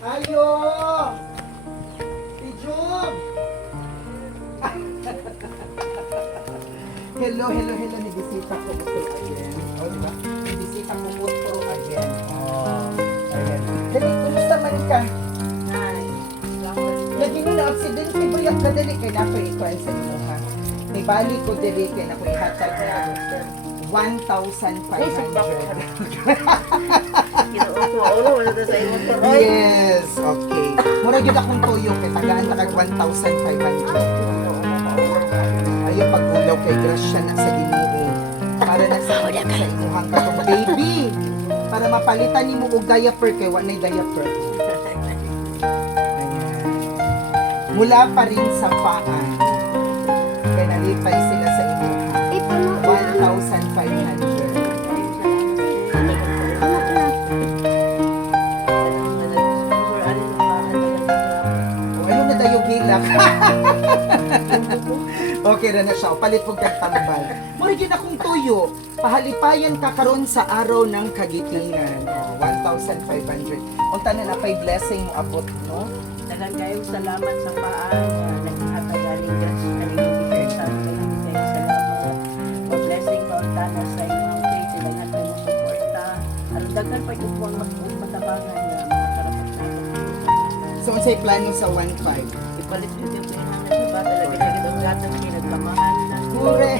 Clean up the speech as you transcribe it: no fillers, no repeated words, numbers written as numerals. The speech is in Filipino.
Ayo! Pijom! Hello. Nibisita ko po again. O, diba? Nibisita ko po again. Ayan. Dali, kumusta man ka? Lagi mo na aksidente ba yung kadali kay na ko ikuan sa inyo ha? May bali ko dali kay na ko ihatag na 1,500. Yes, okay. Mura yun akong toyo kay tagaan na kag 1,500. Ayaw pag-ulaw kay Gracia na sa Ginoo. Para na sa inyong katong baby. Para mapalitan ni mo og diaper kay wa nay diaper. Mula pa rin sa paan. Kaya nalipay sila sa inyong 1,500. Ano na tayo gilak? Okay na siya. Palit po kang tambal. Murigin akong tuyo. Pahalipayan ka karon sa araw ng kagitingan. 1,500. Unta na pa'y blessing mo abot, no? Daghang kayong salamat sa paan. Nagkakagaling dyan sa kaligubig sa akin. Salamat. Blessing ko ang tanas sa inyong faith. Daghang kayong suporta. Daghang pa yung buwang matabangan niya. Mga karapot natin. So, unsay plano sa 1,500? Ipalit yung pinangan na ba? Talaga na gitong gatang pinagkamahan. Kure!